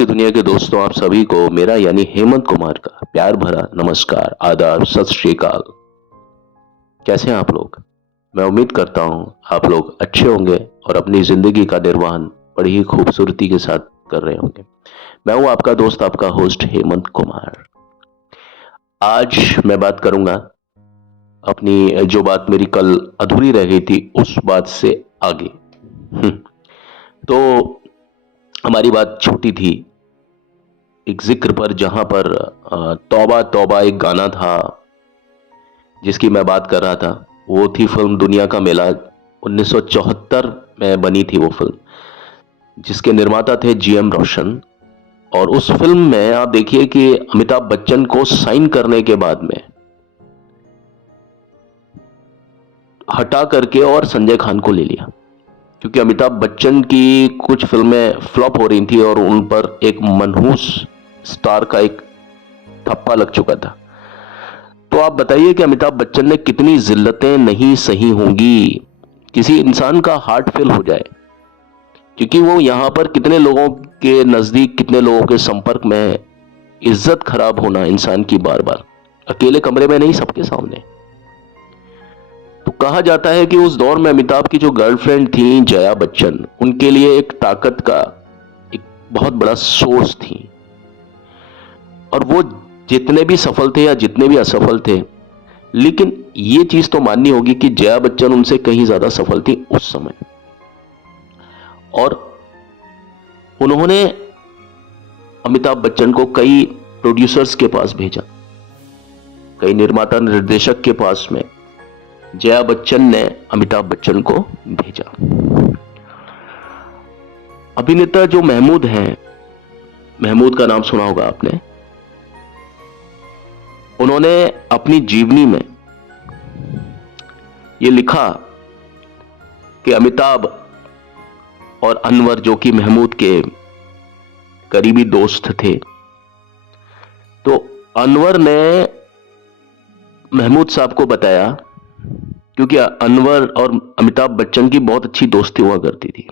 की दुनिया के दोस्तों, आप सभी को मेरा यानी हेमंत कुमार का प्यार भरा नमस्कार, आदाब, सत श्री अकाल। कैसे हैं आप लोग? मैं उम्मीद करता हूं आप लोग अच्छे होंगे और अपनी जिंदगी का निर्वहन बड़ी ही खूबसूरती के साथ कर रहे होंगे। मैं हूं आपका दोस्त, आपका होस्ट हेमंत कुमार। आज मैं बात करूंगा अपनी जो बात मेरी कल अधूरी रह गई थी उस बात से आगे। तो हमारी बात छोटी थी एक जिक्र पर, जहां पर तौबा तौबा एक गाना था जिसकी मैं बात कर रहा था। वो थी फिल्म दुनिया का मेला। 1974 में बनी थी वो फिल्म, जिसके निर्माता थे जीएम रोशन। और उस फिल्म में आप देखिए कि अमिताभ बच्चन को साइन करने के बाद में हटा करके और संजय खान को ले लिया, क्योंकि अमिताभ बच्चन की कुछ फिल्में फ्लॉप हो रही थी और उन पर एक मनहूस स्टार का एक ठप्पा लग चुका था। तो आप बताइए कि अमिताभ बच्चन ने कितनी जिल्लतें नहीं सही होंगी। किसी इंसान का हार्ट फेल हो जाए, क्योंकि वो यहां पर कितने लोगों के नजदीक, कितने लोगों के संपर्क में है। इज्जत खराब होना इंसान की बार बार, अकेले कमरे में नहीं, सबके सामने। तो कहा जाता है कि उस दौर में अमिताभ की जो गर्लफ्रेंड थी जया बच्चन, उनके लिए एक ताकत का एक बहुत बड़ा सोर्स थी। और वो जितने भी सफल थे या जितने भी असफल थे, लेकिन ये चीज तो माननी होगी कि जया बच्चन उनसे कहीं ज्यादा सफल थी उस समय। और उन्होंने अमिताभ बच्चन को कई प्रोड्यूसर्स के पास भेजा, कई निर्माता निर्देशक के पास में जया बच्चन ने अमिताभ बच्चन को भेजा। अभिनेता जो महमूद हैं, महमूद का नाम सुना होगा आपने। उन्होंने अपनी जीवनी में ये लिखा कि अमिताभ और अनवर, जो कि महमूद के करीबी दोस्त थे, तो अनवर ने महमूद साहब को बताया, क्योंकि अनवर और अमिताभ बच्चन की बहुत अच्छी दोस्ती हुआ करती थी।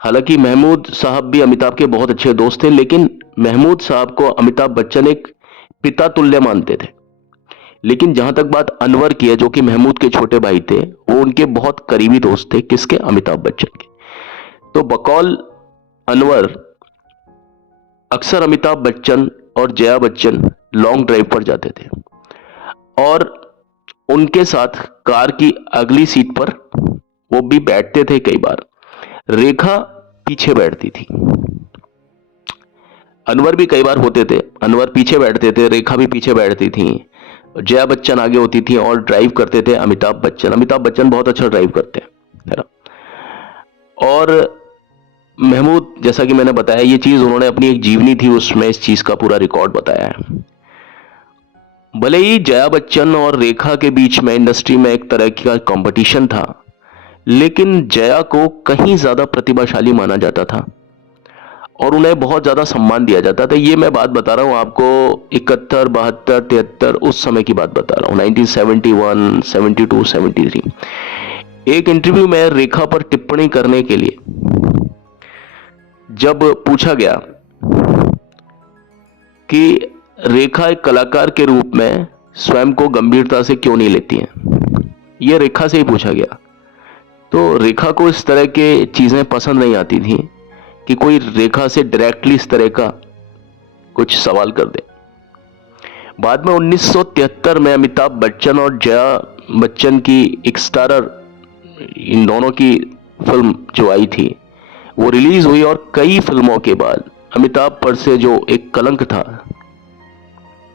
हालांकि महमूद साहब भी अमिताभ के बहुत अच्छे दोस्त थे, लेकिन महमूद साहब को अमिताभ बच्चन एक पिता तुल्य मानते थे। लेकिन जहां तक बात अनवर की है, जो कि महमूद के छोटे भाई थे, वो उनके बहुत करीबी दोस्त थे। किसके? अमिताभ बच्चन के। तो बकौल अनवर अक्सर अमिताभ बच्चन और जया बच्चन लॉन्ग ड्राइव पर जाते थे और उनके साथ कार की अगली सीट पर वो भी बैठते थे। कई बार रेखा पीछे बैठती थी, अनवर भी कई बार होते थे, अनवर पीछे बैठते थे, रेखा भी पीछे बैठती थी, जया बच्चन आगे होती थी और ड्राइव करते थे अमिताभ बच्चन। अमिताभ बच्चन बहुत अच्छा ड्राइव करते हैं, है ना। और महमूद, जैसा कि मैंने बताया, ये चीज उन्होंने अपनी एक जीवनी थी, उसमें इस चीज का पूरा रिकॉर्ड बताया है। भले ही जया बच्चन और रेखा के बीच में इंडस्ट्री में एक तरह का कंपटीशन था, लेकिन जया को कहीं ज्यादा प्रतिभाशाली माना जाता था और उन्हें बहुत ज्यादा सम्मान दिया जाता था। ये मैं बात बता रहा हूं आपको 71, 72, 73 उस समय की बात बता रहा हूं, 1971, 72, 73। एक इंटरव्यू में रेखा पर टिप्पणी करने के लिए जब पूछा गया कि रेखा एक कलाकार के रूप में स्वयं को गंभीरता से क्यों नहीं लेती हैं, यह रेखा से ही पूछा गया। तो रेखा को इस तरह के चीजें पसंद नहीं आती थी कि कोई रेखा से डायरेक्टली इस तरह का कुछ सवाल कर दे। बाद में 1973 में अमिताभ बच्चन और जया बच्चन की एक स्टारर, इन दोनों की फिल्म जो आई थी वो रिलीज हुई, और कई फिल्मों के बाद अमिताभ पर से जो एक कलंक था,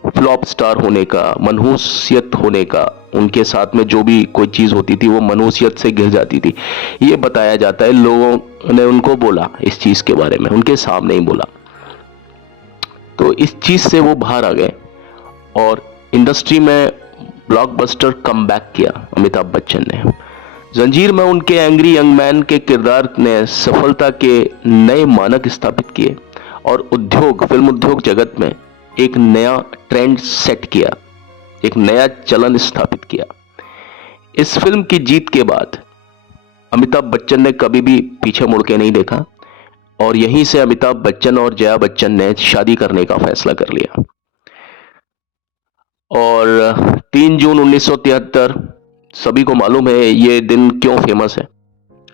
फ्लॉप स्टार होने का, मनहूसियत होने का, उनके साथ में जो भी कोई चीज होती थी वो मनहूसियत से घिर जाती थी, ये बताया जाता है। लोगों ने उनको बोला इस चीज के बारे में, उनके सामने ही बोला। तो इस चीज से वो बाहर आ गए और इंडस्ट्री में ब्लॉकबस्टर कमबैक किया अमिताभ बच्चन ने। जंजीर में उनके एंग्री यंग मैन के किरदार ने सफलता के नए मानक स्थापित किए और फिल्म उद्योग जगत में एक नया ट्रेंड सेट किया, एक नया चलन स्थापित किया। इस फिल्म की जीत के बाद अमिताभ बच्चन ने कभी भी पीछे मुड़ के नहीं देखा और यहीं से अमिताभ बच्चन और जया बच्चन ने शादी करने का फैसला कर लिया। और 3 जून 1973, सभी को मालूम है ये दिन क्यों फेमस है।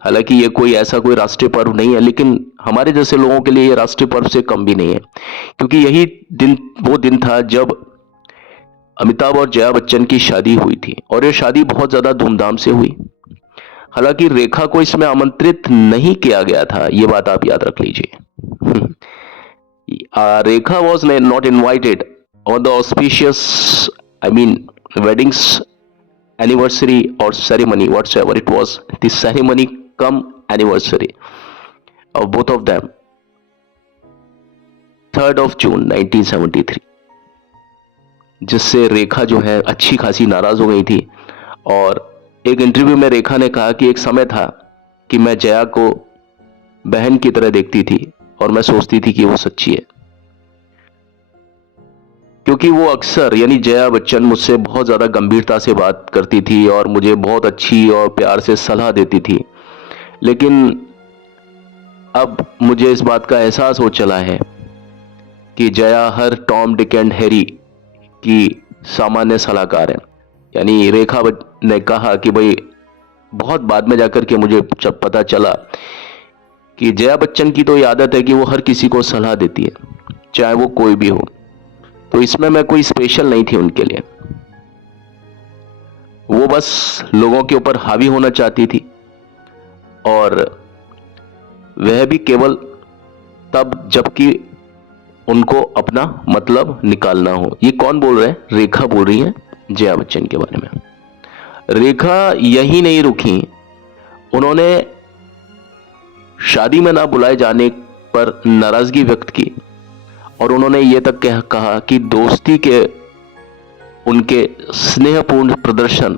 हालांकि ये कोई ऐसा कोई राष्ट्रीय पर्व नहीं है, लेकिन हमारे जैसे लोगों के लिए ये राष्ट्रीय पर्व से कम भी नहीं है, क्योंकि यही दिन वो दिन था जब अमिताभ और जया बच्चन की शादी हुई थी, और ये शादी बहुत ज्यादा धूमधाम से हुई। हालांकि रेखा को इसमें आमंत्रित नहीं किया गया था, ये बात आप याद रख लीजिए। रेखा was not invited on the auspicious, I mean, weddings anniversary or ceremony, whatsoever it was, the ceremony come anniversary of both of them, 3rd of June 1973, जिससे रेखा जो है अच्छी खासी नाराज हो गई थी। और एक इंटरव्यू में रेखा ने कहा कि एक समय था कि मैं जया को बहन की तरह देखती थी और मैं सोचती थी कि वो सच्ची है, क्योंकि वो अक्सर यानी जया बच्चन मुझसे बहुत ज़्यादा गंभीरता से बात करती थी और मुझे बहुत अच्छी और प्यार से सलाह देती थी। लेकिन अब मुझे इस बात का एहसास हो चला है कि जया हर टॉम डिक एंड हैरी की सामान्य सलाहकार है। यानी रेखा ने कहा कि भाई बहुत बाद में जाकर के मुझे जब पता चला कि जया बच्चन की तो ये आदत है कि वो हर किसी को सलाह देती है, चाहे वो कोई भी हो। तो इसमें मैं कोई स्पेशल नहीं थी उनके लिए, वो बस लोगों के ऊपर हावी होना चाहती थी, और वह भी केवल तब जबकि उनको अपना मतलब निकालना हो। ये कौन बोल रहे हैं? रेखा बोल रही है जया बच्चन के बारे में। रेखा यही नहीं रुकी, उन्होंने शादी में ना बुलाए जाने पर नाराजगी व्यक्त की, और उन्होंने ये तक कहा कि दोस्ती के उनके स्नेहपूर्ण प्रदर्शन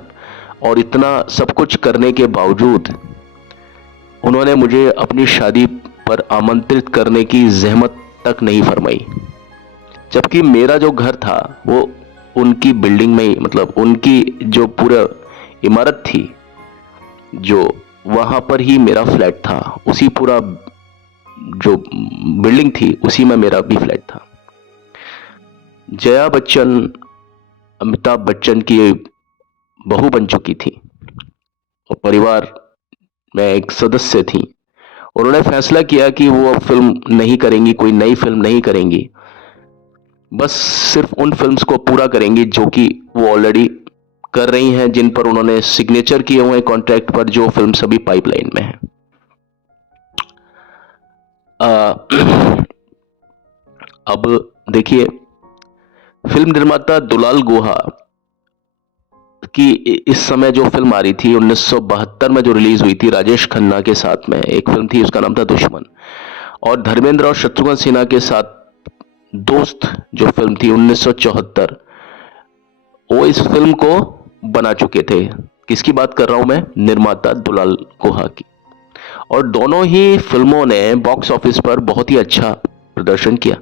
और इतना सब कुछ करने के बावजूद उन्होंने मुझे अपनी शादी पर आमंत्रित करने की जहमत तक नहीं फरमाई, जबकि मेरा जो घर था वो उनकी बिल्डिंग में ही, मतलब उनकी जो पूरा इमारत थी, जो वहां पर ही मेरा फ्लैट था, उसी पूरा जो बिल्डिंग थी उसी में मेरा भी फ्लैट था। जया बच्चन अमिताभ बच्चन की बहू बन चुकी थी और परिवार में एक सदस्य थी। उन्होंने फैसला किया कि वो अब फिल्म नहीं करेंगी, कोई नई फिल्म नहीं करेंगी, बस सिर्फ उन फिल्म्स को पूरा करेंगी जो कि वो ऑलरेडी कर रही हैं, जिन पर उन्होंने सिग्नेचर किए हुए कॉन्ट्रैक्ट पर, जो फिल्म सभी पाइपलाइन में है। अब देखिए, फिल्म निर्माता दुलाल गुहा की इस समय जो फिल्म आ रही थी 1972 में जो रिलीज हुई थी राजेश खन्ना के साथ में, एक फिल्म थी उसका नाम था दुश्मन, और धर्मेंद्र और शत्रुघ्न सिन्हा के साथ दोस्त जो फिल्म थी 1974, वो इस फिल्म को बना चुके थे। किसकी बात कर रहा हूं मैं? निर्माता दुलाल गुहा की। और दोनों ही फिल्मों ने बॉक्स ऑफिस पर बहुत ही अच्छा प्रदर्शन किया।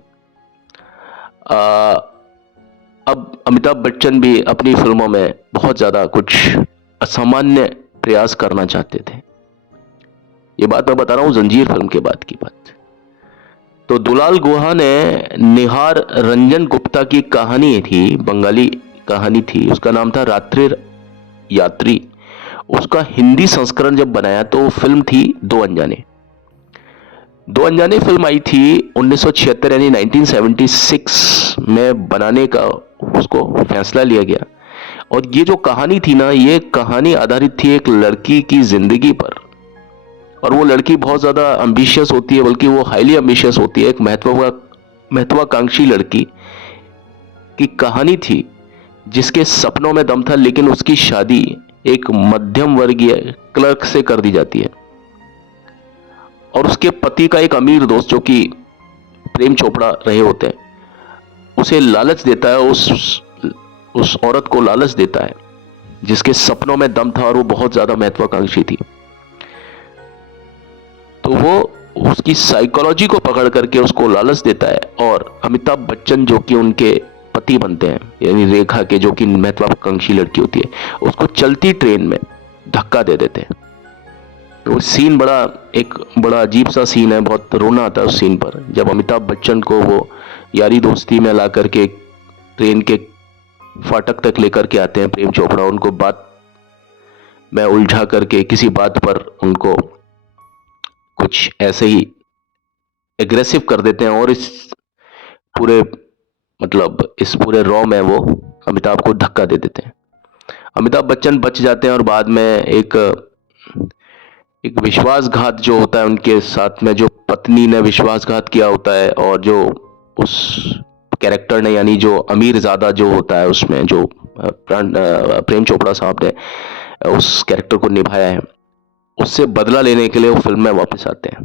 अब अमिताभ बच्चन भी अपनी फिल्मों में बहुत ज्यादा कुछ असामान्य प्रयास करना चाहते थे। ये बात मैं बता रहा हूं जंजीर फिल्म के बाद की बात। तो दुलाल गुहा ने निहार रंजन गुप्ता की कहानी थी, बंगाली कहानी थी, उसका नाम था रात्रि यात्री। उसका हिंदी संस्करण जब बनाया तो फिल्म थी दो अनजाने। दो अनजाने फिल्म आई थी 1976 यानी 1976 में बनाने का उसको फैसला लिया गया। और ये जो कहानी थी ना, ये कहानी आधारित थी एक लड़की की जिंदगी पर, और वो लड़की बहुत ज्यादा एम्बिशियस होती है, बल्कि वो हाईली एम्बिशियस होती है, एक महत्वाकांक्षी लड़की की कहानी थी जिसके सपनों में दम था, लेकिन उसकी शादी एक मध्यम वर्गीय क्लर्क से कर दी जाती है, और उसके पति का एक अमीर दोस्त जो कि प्रेम चोपड़ा रहे होते हैं, उसे लालच देता है, उस औरत को लालच देता है जिसके सपनों में दम था और वो बहुत ज्यादा महत्वाकांक्षी थी। तो वो उसकी साइकोलॉजी को पकड़ करके उसको लालच देता है, और अमिताभ बच्चन जो कि उनके पति बनते हैं, यानी रेखा के जो कि महत्वाकांक्षी लड़की होती है, उसको चलती ट्रेन में धक्का दे देते हैं। तो सीन एक बड़ा अजीब सा सीन है, बहुत रोना आता है उस सीन पर, जब अमिताभ बच्चन को वो यारी दोस्ती में ला करके ट्रेन के फाटक तक लेकर के आते हैं प्रेम चोपड़ा, उनको बात में उलझा करके किसी बात पर उनको कुछ ऐसे ही एग्रेसिव कर देते हैं, और पूरे इस पूरे रॉ में वो अमिताभ को धक्का दे देते हैं। अमिताभ बच्चन बच जाते हैं और बाद में एक विश्वासघात जो होता है उनके साथ में, जो पत्नी ने विश्वासघात किया होता है, और जो उस कैरेक्टर ने, यानी जो अमीर ज़्यादा जो होता है उसमें, जो प्रेम चोपड़ा साहब ने उस कैरेक्टर को निभाया है, उससे बदला लेने के लिए वो फिल्म में वापस आते हैं।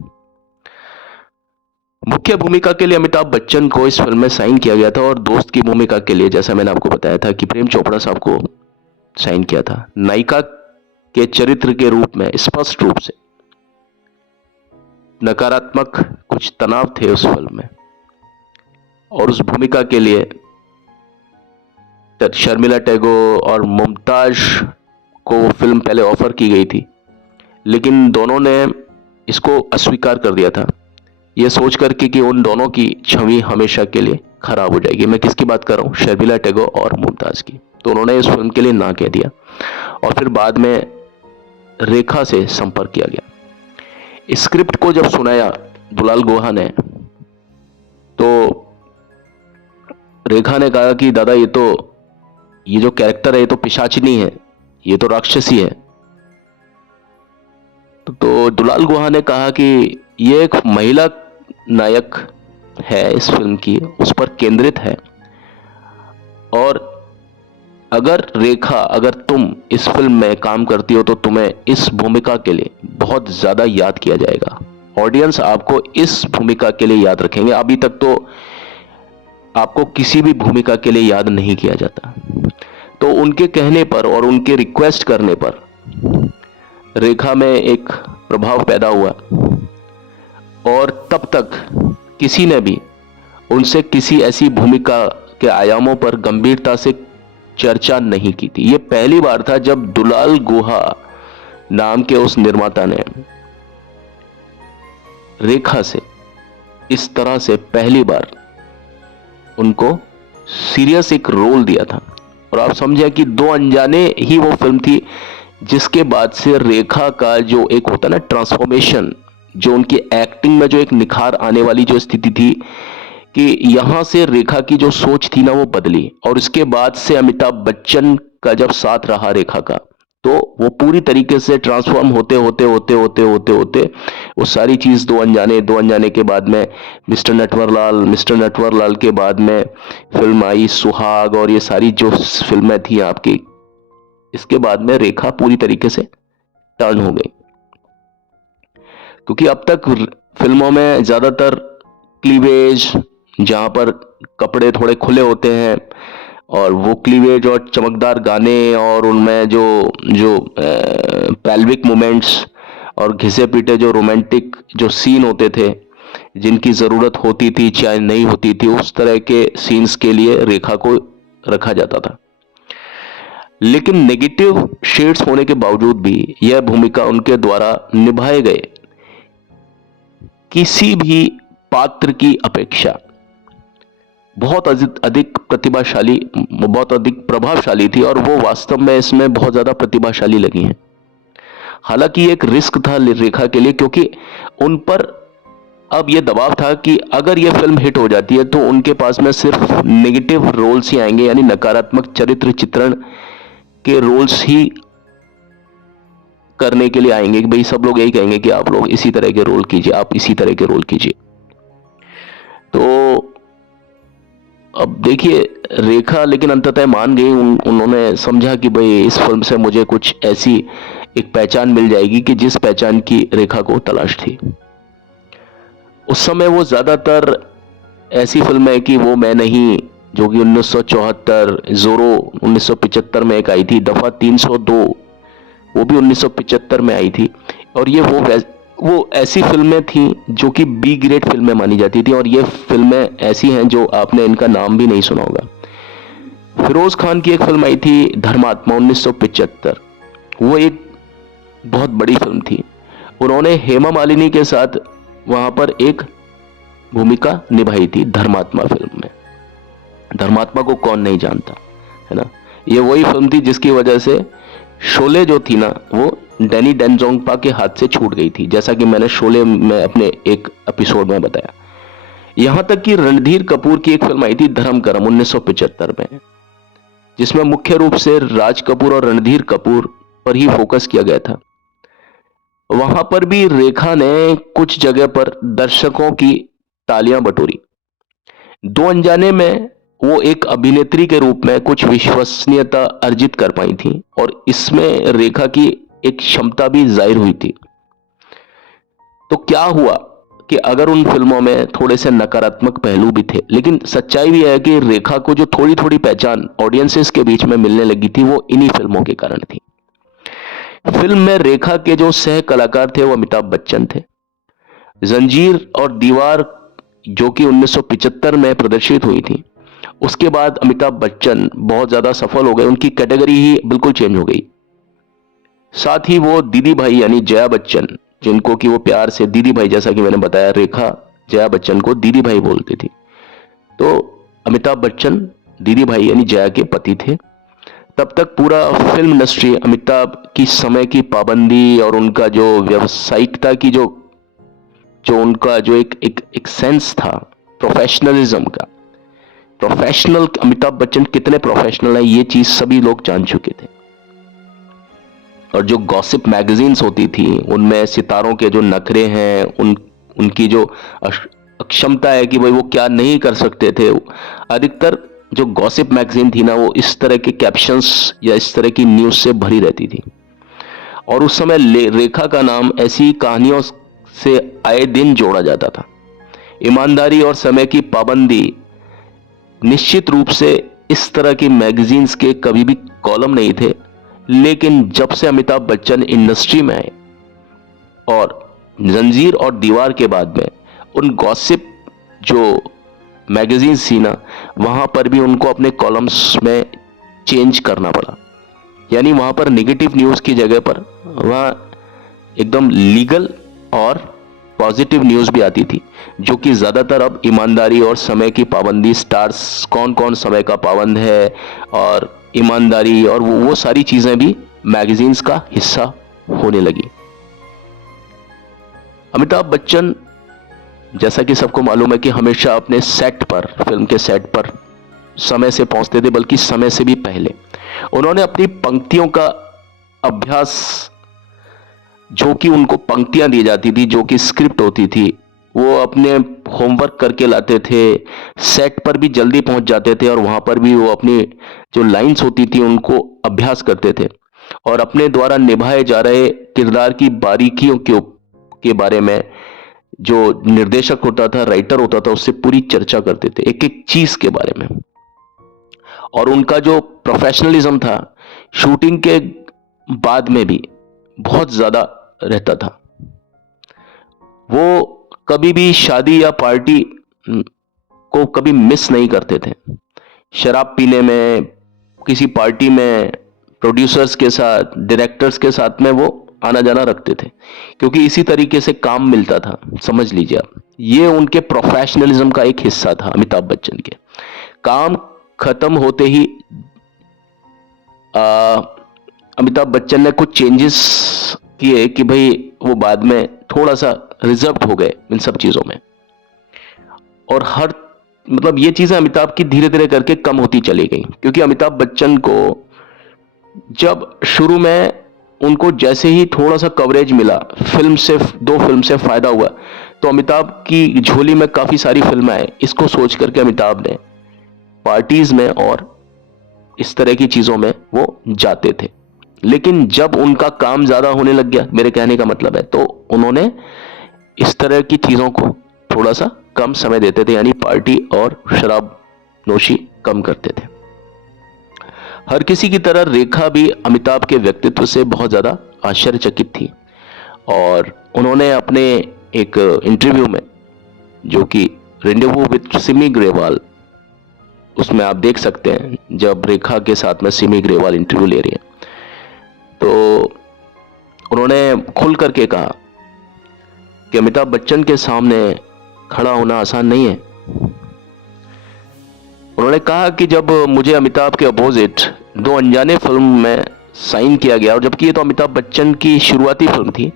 मुख्य भूमिका के लिए अमिताभ बच्चन को इस फिल्म में साइन किया गया था, और दोस्त की भूमिका के लिए, जैसा मैंने आपको बताया था, कि प्रेम चोपड़ा साहब को साइन किया था। नायिका के चरित्र के रूप में स्पष्ट रूप से नकारात्मक कुछ तनाव थे उस फिल्म में, और उस भूमिका के लिए शर्मिला टैगोर और मुमताज को वो फिल्म पहले ऑफर की गई थी, लेकिन दोनों ने इसको अस्वीकार कर दिया था, ये सोच करके कि उन दोनों की छवि हमेशा के लिए खराब हो जाएगी। मैं किसकी बात कर रहा हूँ? शर्मिला टैगोर और मुमताज की। तो उन्होंने इस फिल्म के लिए ना कह दिया, और फिर बाद में रेखा से संपर्क किया गया। स्क्रिप्ट को जब सुनाया दुलाल गुहा ने, तो रेखा ने कहा कि दादा ये जो कैरेक्टर है ये तो पिशाचिनी है, ये तो राक्षसी है। तो दुलाल गुहा ने कहा कि ये एक महिला नायक है इस फिल्म की, उस पर केंद्रित है, और अगर तुम इस फिल्म में काम करती हो तो तुम्हें इस भूमिका के लिए बहुत ज्यादा याद किया जाएगा। ऑडियंस आपको इस भूमिका के लिए याद रखेंगे। अभी तक तो आपको किसी भी भूमिका के लिए याद नहीं किया जाता। तो उनके कहने पर और उनके रिक्वेस्ट करने पर रेखा में एक प्रभाव पैदा हुआ, और तब तक किसी ने भी उनसे किसी ऐसी भूमिका के आयामों पर गंभीरता से चर्चा नहीं की थी। यह पहली बार था जब दुलाल गुहा नाम के उस निर्माता ने रेखा से इस तरह से पहली बार उनको सीरियस एक रोल दिया था। और आप समझे कि दो अनजाने ही वो फिल्म थी जिसके बाद से रेखा का जो एक होता ना ट्रांसफॉर्मेशन, जो उनकी एक्टिंग में जो एक निखार आने वाली जो स्थिति थी, कि यहां से रेखा की जो सोच थी ना वो बदली, और इसके बाद से अमिताभ बच्चन का जब साथ रहा रेखा का, तो वो पूरी तरीके से ट्रांसफॉर्म होते होते होते होते होते होते वो सारी चीज दो अनजाने के बाद में मिस्टर नटवरलाल के बाद में फिल्म आई सुहाग, और ये सारी जो फिल्में थी आपकी, इसके बाद में रेखा पूरी तरीके से टर्न हो गई। क्योंकि अब तक फिल्मों में ज्यादातर क्लीवेज, जहां पर कपड़े थोड़े खुले होते हैं, और वो क्लीवेज और चमकदार गाने, और उनमें जो पैल्विक मूवमेंट्स और घिसे पीटे जो रोमांटिक जो सीन होते थे, जिनकी ज़रूरत होती थी चाहे नहीं होती थी, उस तरह के सीन्स के लिए रेखा को रखा जाता था। लेकिन नेगेटिव शेड्स होने के बावजूद भी यह भूमिका उनके द्वारा निभाए गए किसी भी पात्र की अपेक्षा बहुत अधिक प्रतिभाशाली, बहुत अधिक प्रभावशाली थी, और वो वास्तव में इसमें बहुत ज्यादा प्रतिभाशाली लगी हैं। हालांकि एक रिस्क था रेखा के लिए, क्योंकि उन पर अब यह दबाव था कि अगर यह फिल्म हिट हो जाती है तो उनके पास में सिर्फ नेगेटिव रोल्स ही आएंगे, यानी नकारात्मक चरित्र चित्रण के रोल्स ही करने के लिए आएंगे, कि भाई सब लोग यही कहेंगे कि आप लोग इसी तरह के रोल कीजिए, आप इसी तरह के रोल कीजिए। तो अब देखिए रेखा लेकिन अंततः मान गई, उन्होंने समझा कि भाई इस फिल्म से मुझे कुछ ऐसी एक पहचान मिल जाएगी कि जिस पहचान की रेखा को तलाश थी। उस समय वो ज्यादातर ऐसी फिल्में कि वो मैं नहीं, जो कि 1974, जोरो 1975 में एक आई थी, दफा 302 वो भी 1975 में आई थी, और ये वो ऐसी फिल्में थी जो कि बी ग्रेड फिल्में मानी जाती थी, और ये फिल्में ऐसी हैं जो आपने इनका नाम भी नहीं सुना होगा। फिरोज खान की एक फिल्म आई थी धर्मात्मा 1975, वो एक बहुत बड़ी फिल्म थी, उन्होंने हेमा मालिनी के साथ वहां पर एक भूमिका निभाई थी धर्मात्मा फिल्म में। धर्मात्मा को कौन नहीं जानता, है ना। ये वही फिल्म थी जिसकी वजह से शोले जो थी ना वो डैनी डेंजोंगपा के हाथ से छूट गई थी, जैसा कि मैंने शोले में अपने एक एपिसोड में बताया। यहां तक कि रणधीर कपूर की एक फिल्म आई थी धर्म करम 1975 में, जिसमें मुख्य रूप से राज कपूर और रणधीर कपूर पर ही फोकस किया गया था। वहां पर भी रेखा ने कुछ जगह पर दर्शकों की तालियां बटोरी। दो अनजाने में वो एक अभिनेत्री के रूप में कुछ विश्वसनीयता अर्जित कर पाई थी और इसमें रेखा की एक क्षमता भी जाहिर हुई थी। तो क्या हुआ कि अगर उन फिल्मों में थोड़े से नकारात्मक पहलू भी थे, लेकिन सच्चाई भी है कि रेखा को जो थोड़ी थोड़ी पहचान ऑडियंसेस के बीच में मिलने लगी थी वो इन्हीं फिल्मों के कारण थी। फिल्म में रेखा के जो सह कलाकार थे वो अमिताभ बच्चन थे। जंजीर और दीवार जो कि 1975 में प्रदर्शित हुई थी, उसके बाद अमिताभ बच्चन बहुत ज्यादा सफल हो गए, उनकी कैटेगरी ही बिल्कुल चेंज हो गई। साथ ही वो दीदी भाई यानी जया बच्चन, जिनको कि वो प्यार से दीदी भाई, जैसा कि मैंने बताया, रेखा जया बच्चन को दीदी भाई बोलती थी, तो अमिताभ बच्चन दीदी भाई यानी जया के पति थे। तब तक पूरा फिल्म इंडस्ट्री अमिताभ की समय की पाबंदी और उनका जो व्यावसायिकता की जो उनका जो एक सेंस था प्रोफेशनलिज्म का, प्रोफेशनल अमिताभ बच्चन कितने प्रोफेशनल है ये चीज सभी लोग जान चुके थे। और जो गॉसिप मैगजीन्स होती थी उनमें सितारों के जो नखरे हैं, उनकी जो अक्षमता है कि भाई वो क्या नहीं कर सकते थे, अधिकतर जो गॉसिप मैगजीन थी ना वो इस तरह के कैप्शंस या इस तरह की न्यूज से भरी रहती थी। और उस समय रेखा का नाम ऐसी कहानियों से आए दिन जोड़ा जाता था। ईमानदारी और समय की पाबंदी निश्चित रूप से इस तरह की मैगजीन्स के कभी भी कॉलम नहीं थे, लेकिन जब से अमिताभ बच्चन इंडस्ट्री में आए और जंजीर और दीवार के बाद में उन गॉसिप जो मैगजीन्स थी ना वहां पर भी उनको अपने कॉलम्स में चेंज करना पड़ा। यानी वहां पर नेगेटिव न्यूज की जगह पर वहां एकदम लीगल और पॉजिटिव न्यूज भी आती थी, जो कि ज्यादातर अब ईमानदारी और समय की पाबंदी, स्टार्स कौन कौन समय का पाबंद है और ईमानदारी और वो सारी चीजें भी मैगजीन्स का हिस्सा होने लगी। अमिताभ बच्चन, जैसा कि सबको मालूम है कि हमेशा अपने सेट पर, फिल्म के सेट पर समय से पहुंचते थे, बल्कि समय से भी पहले। उन्होंने अपनी पंक्तियों का अभ्यास, जो कि उनको पंक्तियां दी जाती थी, जो कि स्क्रिप्ट होती थी, वो अपने होमवर्क करके लाते थे। सेट पर भी जल्दी पहुंच जाते थे और वहां पर भी वो अपनी जो लाइंस होती थी उनको अभ्यास करते थे और अपने द्वारा निभाए जा रहे किरदार की बारीकियों के बारे में जो निर्देशक होता था, राइटर होता था, उससे पूरी चर्चा करते थे एक एक चीज के बारे में। और उनका जो प्रोफेशनलिज्म था शूटिंग के बाद में भी बहुत ज्यादा रहता था। वो कभी भी शादी या पार्टी को कभी मिस नहीं करते थे। शराब पीने में, किसी पार्टी में प्रोड्यूसर्स के साथ, डायरेक्टर्स के साथ में वो आना जाना रखते थे, क्योंकि इसी तरीके से काम मिलता था। समझ लीजिए आप, ये उनके प्रोफेशनलिज्म का एक हिस्सा था अमिताभ बच्चन के। काम खत्म होते ही अमिताभ बच्चन ने कुछ चेंजेस किए कि भाई वो बाद में थोड़ा सा रिजर्व हो गए इन सब चीजों में, और हर मतलब ये चीजें अमिताभ की धीरे धीरे करके कम होती चली गई। क्योंकि अमिताभ बच्चन को जब शुरू में उनको जैसे ही थोड़ा सा कवरेज मिला, फिल्म से, 2 फिल्म से फायदा हुआ, तो अमिताभ की झोली में काफी सारी फिल्में आए। इसको सोच करके अमिताभ ने पार्टीज में और इस तरह की चीजों में वो जाते थे। लेकिन जब उनका काम ज्यादा होने लग गया, मेरे कहने का मतलब है, तो उन्होंने इस तरह की चीजों को थोड़ा सा कम समय देते थे, यानी पार्टी और शराब नोशी कम करते थे। हर किसी की तरह रेखा भी अमिताभ के व्यक्तित्व से बहुत ज्यादा आश्चर्यचकित थी और उन्होंने अपने एक इंटरव्यू में, जो कि रेंडेवू विद सिमी ग्रेवाल, उसमें आप देख सकते हैं जब रेखा के साथ में सिमी ग्रेवाल इंटरव्यू ले रही है, तो उन्होंने खुल करके कहा कि अमिताभ बच्चन के सामने खड़ा होना आसान नहीं है। उन्होंने कहा कि जब मुझे अमिताभ के अपोजिट दो अनजाने फिल्म में साइन किया गया, और जबकि ये तो अमिताभ बच्चन की शुरुआती फिल्म थी,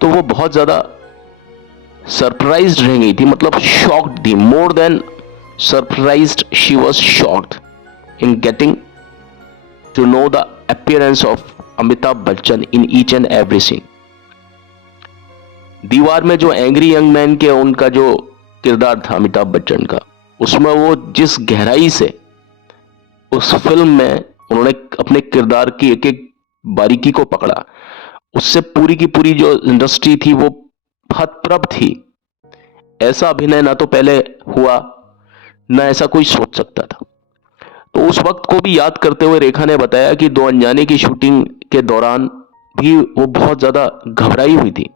तो वो बहुत ज्यादा सरप्राइज्ड रह गई थी, मतलब शॉक्ड थी। More than surprised, she was shocked in getting to know the appearance of Amitabh Bachchan in each and every scene. Deewar में जो एंग्री यंग मैन के उनका जो किरदार था अमिताभ बच्चन का, उसमें वो जिस गहराई से उस फिल्म में उन्होंने अपने किरदार की एक एक बारीकी को पकड़ा, उससे पूरी की पूरी जो इंडस्ट्री थी वो हतप्रभ थी। ऐसा अभिनय ना तो पहले हुआ, ना ऐसा कोई सोच सकता था। तो उस वक्त को भी याद करते हुए रेखा ने बताया कि दो अनजाने की शूटिंग के दौरान भी वो बहुत ज्यादा घबराई हुई थी,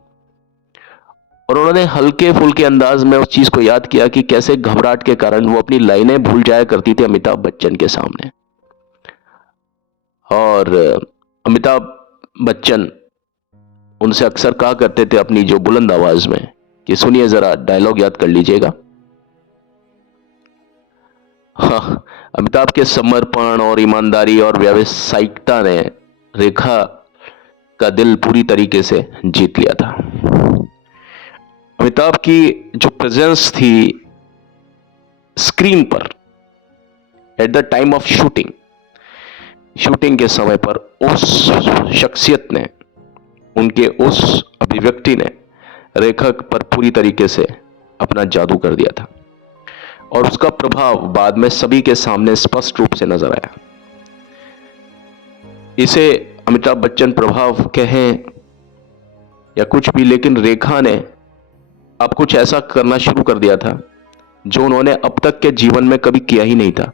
और उन्होंने हल्के फुल्के अंदाज में उस चीज को याद किया कि कैसे घबराहट के कारण वो अपनी लाइनें भूल जाया करती थी अमिताभ बच्चन के सामने। और अमिताभ बच्चन उनसे अक्सर कहा करते थे अपनी जो बुलंद आवाज में कि सुनिए जरा, डायलॉग याद कर लीजिएगा। हाँ, अमिताभ के समर्पण और ईमानदारी और व्यावसायिकता ने रेखा का दिल पूरी तरीके से जीत लिया था। अमिताभ की जो प्रेजेंस थी स्क्रीन पर at the time of shooting के समय पर, उस शख्सियत ने, उनके उस अभिव्यक्ति ने रेखा पर पूरी तरीके से अपना जादू कर दिया था, और उसका प्रभाव बाद में सभी के सामने स्पष्ट रूप से नजर आया। इसे अमिताभ बच्चन प्रभाव कहें या कुछ भी, लेकिन रेखा ने अब कुछ ऐसा करना शुरू कर दिया था जो उन्होंने अब तक के जीवन में कभी किया ही नहीं था।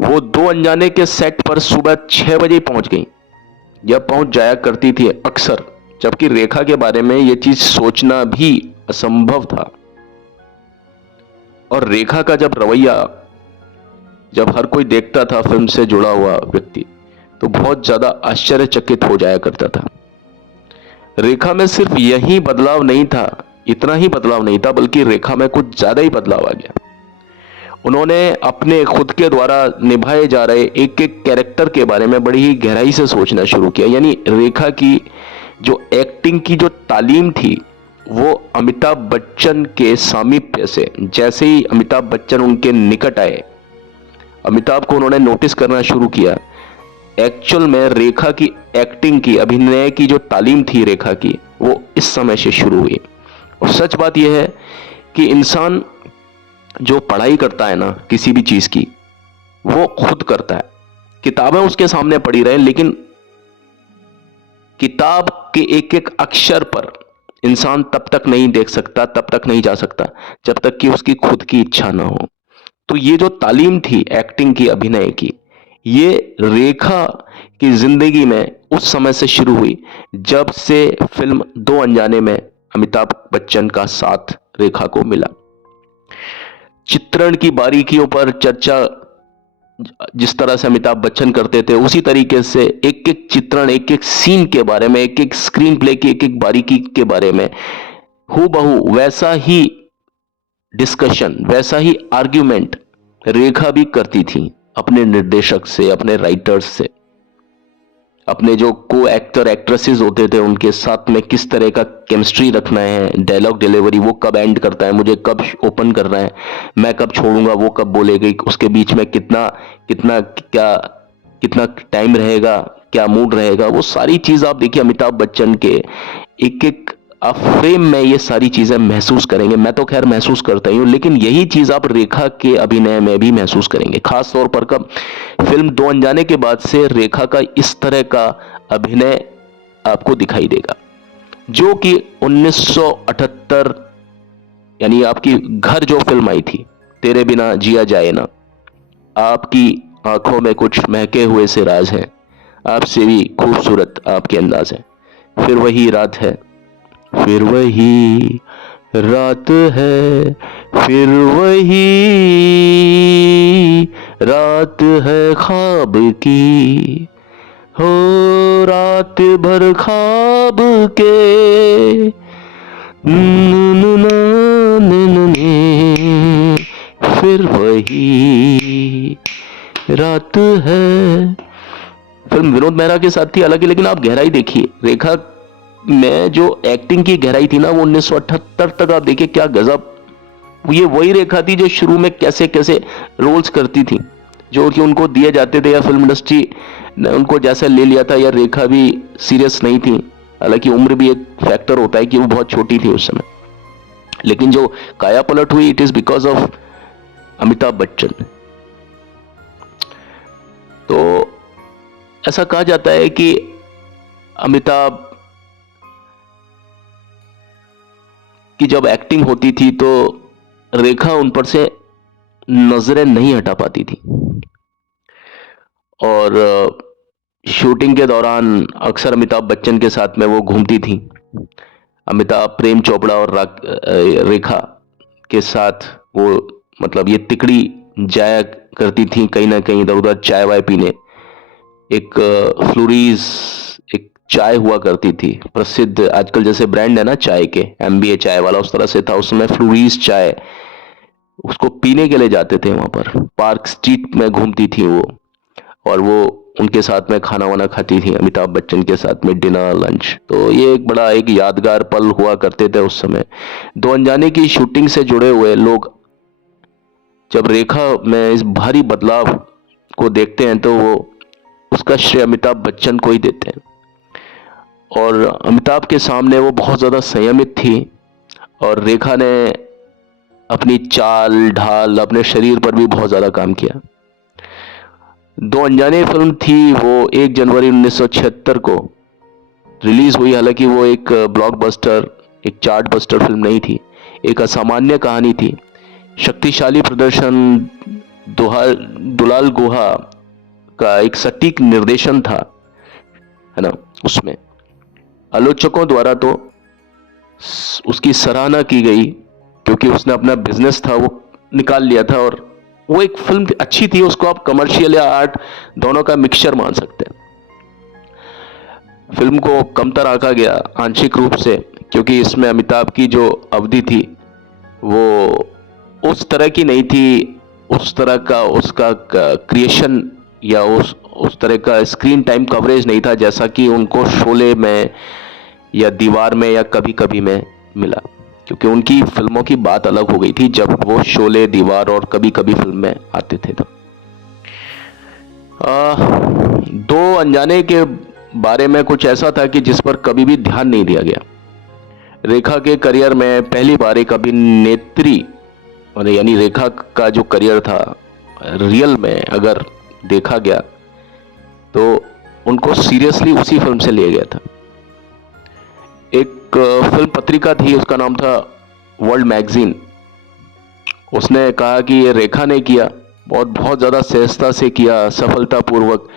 वो दो अनजाने के सेट पर सुबह 6 बजे पहुंच गई, या पहुंच जाया करती थी अक्सर, जबकि रेखा के बारे में यह चीज सोचना भी असंभव था। और रेखा का जब रवैया, जब हर कोई देखता था फिल्म से जुड़ा हुआ व्यक्ति, तो बहुत ज्यादा आश्चर्यचकित हो जाया करता था। रेखा में सिर्फ यही बदलाव नहीं था, इतना ही बदलाव नहीं था, बल्कि रेखा में कुछ ज्यादा ही बदलाव आ गया। उन्होंने अपने खुद के द्वारा निभाए जा रहे एक एक कैरेक्टर के बारे में बड़ी ही गहराई से सोचना शुरू किया। यानी रेखा की जो एक्टिंग की जो तालीम थी, वो अमिताभ बच्चन के सामीप्य से, जैसे ही अमिताभ बच्चन उनके निकट आए, अमिताभ को उन्होंने नोटिस करना शुरू किया। एक्चुअल में रेखा की एक्टिंग की, अभिनय की जो तालीम थी रेखा की, वो इस समय से शुरू हुई। और सच बात यह है कि इंसान जो पढ़ाई करता है ना किसी भी चीज की, वो खुद करता है। किताबें उसके सामने पड़ी रहे, लेकिन किताब के एक एक अक्षर पर इंसान तब तक नहीं देख सकता, तब तक नहीं जा सकता, जब तक कि उसकी खुद की इच्छा ना हो। तो ये जो तालीम थी एक्टिंग की, अभिनय की, ये रेखा की जिंदगी में उस समय से शुरू हुई जब से फिल्म दो अनजाने में अमिताभ बच्चन का साथ रेखा को मिला। चित्रण की बारीकियों पर चर्चा जिस तरह से अमिताभ बच्चन करते थे, उसी तरीके से एक एक चित्रण, एक एक सीन के बारे में, एक एक स्क्रीन प्ले की एक एक बारीकी के बारे में हूबहू वैसा ही डिस्कशन, वैसा ही आर्ग्यूमेंट रेखा भी करती थी अपने निर्देशक से, अपने राइटर्स से। अपने जो को एक्टर एक्ट्रेसेस होते थे उनके साथ में किस तरह का केमिस्ट्री रखना है, डायलॉग डिलीवरी, वो कब एंड करता है, मुझे कब ओपन करना है, मैं कब छोड़ूंगा, वो कब बोलेगी, उसके बीच में कितना कितना क्या कितना टाइम रहेगा, क्या मूड रहेगा, वो सारी चीज आप देखिए अमिताभ बच्चन के एक एक आप फ्रेम में ये सारी चीजें महसूस करेंगे। मैं तो खैर महसूस करता ही हूं, लेकिन यही चीज आप रेखा के अभिनय में भी महसूस करेंगे। खास तौर पर कब फिल्म दो अनजाने के बाद से रेखा का इस तरह का अभिनय आपको दिखाई देगा, जो कि 1978 यानी आपकी घर जो फिल्म आई थी, तेरे बिना जिया जाए ना, आपकी आंखों में कुछ महके हुए से राज हैं, आपसे भी खूबसूरत आपके अंदाज है, फिर वही रात है, फिर वही रात है, फिर वही रात है ख्वाब की, हो रात भर ख्वाब के फिर वही रात है। फिल्म विनोद मेहरा के साथ थी हालांकि, लेकिन आप गहराई देखिए रेखा में जो एक्टिंग की गहराई थी ना, वो 1978 तक आप देखिए क्या गजब। ये वही रेखा थी जो शुरू में कैसे कैसे रोल्स करती थी जो कि उनको दिए जाते थे, या फिल्म इंडस्ट्री ने उनको जैसे ले लिया था, या रेखा भी सीरियस नहीं थी। हालांकि उम्र भी एक फैक्टर होता है कि वो बहुत छोटी थी उस समय, लेकिन जो काया पलट हुई it is because of Amitabh Bachchan. तो ऐसा कहा जाता है कि अमिताभ की जब एक्टिंग होती थी तो रेखा उन पर से नजरें नहीं हटा पाती थी, और शूटिंग के दौरान अक्सर अमिताभ बच्चन के साथ में वो घूमती थी। अमिताभ, प्रेम चोपड़ा और रेखा के साथ वो मतलब ये तिकड़ी जाया करती थी कहीं ना कहीं इधर उधर चाय वाय पीने। एक फ्लोरीज एक चाय हुआ करती थी प्रसिद्ध, आजकल जैसे ब्रांड है ना चाय के, एमबीए चाय वाला, उस तरह से था उसमें फ्लोरीज चाय। उसको पीने के लिए जाते थे वहां पर, पार्क स्ट्रीट में घूमती थी वो, और वो उनके साथ में खाना वाना खाती थी अमिताभ बच्चन के साथ में, डिनर लंच। तो ये एक बड़ा एक यादगार पल हुआ करते थे उस समय। दो अनजाने की शूटिंग से जुड़े हुए लोग जब रेखा में इस भारी बदलाव को देखते हैं तो वो उसका श्रेय अमिताभ बच्चन को ही देते हैं। और अमिताभ के सामने वो बहुत ज़्यादा संयमित थी, और रेखा ने अपनी चाल ढाल अपने शरीर पर भी बहुत ज़्यादा काम किया। दो अनजाने फिल्म थी वो 1 जनवरी 1976 को रिलीज हुई। हालांकि वो एक ब्लॉकबस्टर, एक चार्ट बस्टर फिल्म नहीं थी, एक असामान्य कहानी थी। शक्तिशाली प्रदर्शन, दुलाल गुहा का एक सटीक निर्देशन था, है ना। उसमें आलोचकों द्वारा तो उसकी सराहना की गई क्योंकि उसने अपना बिजनेस था वो निकाल लिया था, और वो एक फिल्म अच्छी थी। उसको आप कमर्शियल या आर्ट दोनों का मिक्सचर मान सकते हैं। फिल्म को कमतर आंका गया आंशिक रूप से क्योंकि इसमें अमिताभ की जो अवधि थी वो उस तरह की नहीं थी, उस तरह का उसका क्रिएशन या उस तरह का स्क्रीन टाइम कवरेज नहीं था जैसा कि उनको शोले में या दीवार में या कभी कभी में मिला, क्योंकि उनकी फिल्मों की बात अलग हो गई थी जब वो शोले, दीवार और कभी कभी फिल्म में आते थे। तो दो अनजाने के बारे में कुछ ऐसा था कि जिस पर कभी भी ध्यान नहीं दिया गया। रेखा के करियर में पहली बार एक अभिनेत्री, और यानी रेखा का जो करियर था रियल में अगर देखा गया तो उनको सीरियसली उसी फिल्म से लिया गया था। एक फिल्म पत्रिका थी, उसका नाम था वर्ल्ड मैगजीन। उसने कहा कि ये रेखा ने किया, और बहुत ज़्यादा सहजता से किया, सफलतापूर्वक।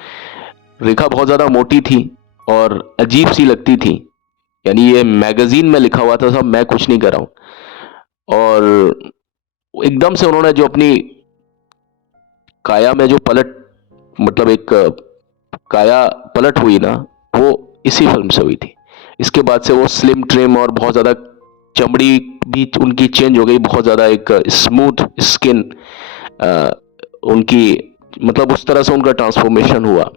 रेखा बहुत ज़्यादा मोटी थी और अजीब सी लगती थी, यानी ये मैगजीन में लिखा हुआ था सब, मैं कुछ नहीं कर रहा हूँ। और एकदम से उन्होंने जो अपनी काया में जो पलट, मतलब एक काया पलट हुई ना, वो इसी फिल्म से हुई थी। इसके बाद से वो स्लिम ट्रिम और बहुत ज़्यादा चमड़ी भी उनकी चेंज हो गई, बहुत ज़्यादा एक स्मूथ स्किन उनकी, मतलब उस तरह से उनका ट्रांसफॉर्मेशन हुआ।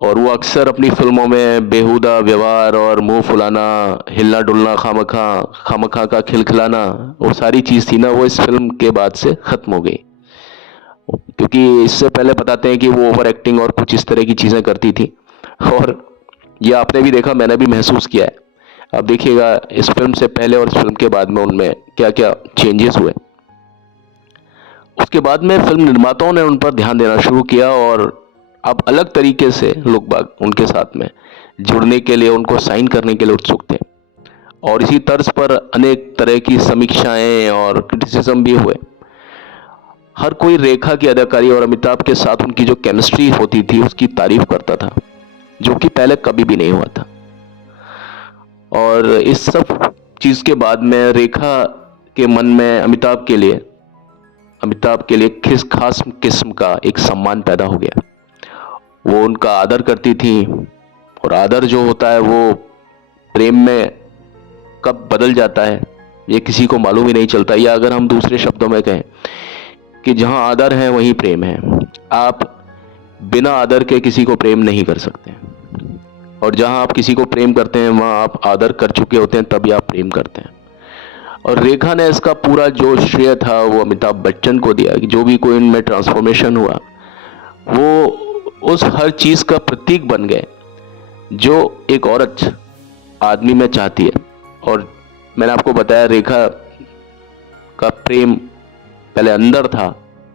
और वो अक्सर अपनी फिल्मों में बेहुदा व्यवहार और मुंह फुलाना, हिलना डुलना, खामखा का खिलखिलाना, वो सारी चीज़ थी ना, वो इस फिल्म के बाद से ख़त्म हो गई। क्योंकि इससे पहले बताते हैं कि वो ओवर एक्टिंग और कुछ इस तरह की चीज़ें करती थी, और ये आपने भी देखा, मैंने भी महसूस किया है। अब देखिएगा इस फिल्म से पहले और इस फिल्म के बाद में उनमें क्या क्या चेंजेस हुए। उसके बाद में फिल्म निर्माताओं ने उन पर ध्यान देना शुरू किया, और अब अलग तरीके से लोग बाग उनके साथ में जुड़ने के लिए, उनको साइन करने के लिए उत्सुक थे। और इसी तर्ज पर अनेक तरह की समीक्षाएं और क्रिटिसिज्म भी हुए। हर कोई रेखा की अदाकारी और अमिताभ के साथ उनकी जो केमिस्ट्री होती थी उसकी तारीफ करता था, जो कि पहले कभी भी नहीं हुआ था। और इस सब चीज़ के बाद में रेखा के मन में अमिताभ के लिए खास किस्म का एक सम्मान पैदा हो गया। वो उनका आदर करती थी, और आदर जो होता है वो प्रेम में कब बदल जाता है ये किसी को मालूम ही नहीं चलता। या अगर हम दूसरे शब्दों में कहें कि जहां आदर है वहीं प्रेम है। आप बिना आदर के किसी को प्रेम नहीं कर सकते, और जहां आप किसी को प्रेम करते हैं वहां आप आदर कर चुके होते हैं, तभी आप प्रेम करते हैं। और रेखा ने इसका पूरा जो श्रेय था वो अमिताभ बच्चन को दिया कि जो भी कोई इनमें ट्रांसफॉर्मेशन हुआ वो उस हर चीज का प्रतीक बन गए जो एक औरत आदमी में चाहती है। और मैंने आपको बताया रेखा का प्रेम पहले अंदर था,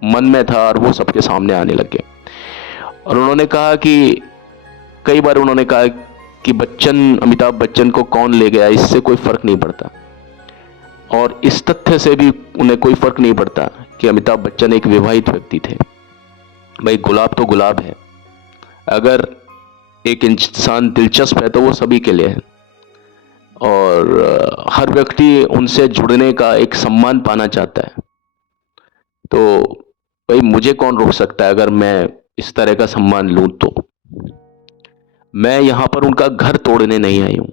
मन में था, और वो सबके सामने आने लगे। और उन्होंने कहा कि कई बार उन्होंने कहा कि अमिताभ बच्चन को कौन ले गया, इससे कोई फर्क नहीं पड़ता। और इस तथ्य से भी उन्हें कोई फर्क नहीं पड़ता कि अमिताभ बच्चन एक विवाहित व्यक्ति थे। भाई गुलाब तो गुलाब है, अगर एक इंसान दिलचस्प है तो वो सभी के लिए है, और हर व्यक्ति उनसे जुड़ने का एक सम्मान पाना चाहता है। तो भाई मुझे कौन रोक सकता है अगर मैं इस तरह का सम्मान लूं तो। मैं यहां पर उनका घर तोड़ने नहीं आई हूं।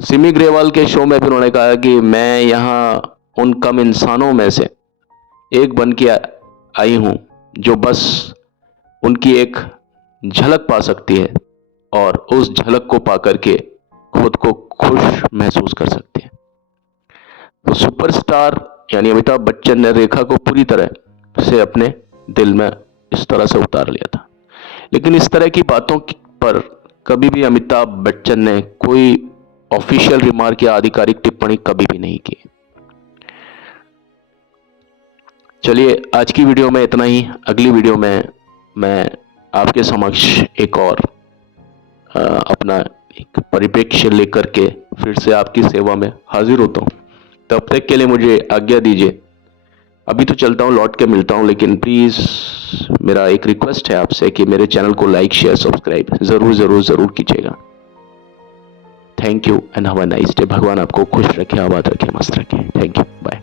सिमी ग्रेवाल के शो में भी उन्होंने कहा कि मैं यहां उन कम इंसानों में से एक बन के आई हूं जो बस उनकी एक झलक पा सकती है, और उस झलक को पाकर के खुद को खुश महसूस कर सकते हैं। तो सुपरस्टार यानी अमिताभ बच्चन ने रेखा को पूरी तरह से अपने दिल में इस तरह से उतार लिया था। लेकिन इस तरह की बातों पर कभी भी अमिताभ बच्चन ने कोई ऑफिशियल रिमार्क या आधिकारिक टिप्पणी कभी भी नहीं की। चलिए आज की वीडियो में इतना ही। अगली वीडियो में मैं आपके समक्ष एक और अपना एक परिप्रेक्ष्य लेकर के फिर से आपकी सेवा में हाजिर होता हूं। तब तक के लिए मुझे आज्ञा दीजिए। अभी तो चलता हूं, लौट के मिलता हूं, लेकिन प्लीज मेरा एक रिक्वेस्ट है आपसे कि मेरे चैनल को लाइक शेयर सब्सक्राइब जरूर कीजिएगा। Thank you and have a nice day. भगवान आपको खुश रखे, आबाद रखे, मस्त रखे। Thank you, bye.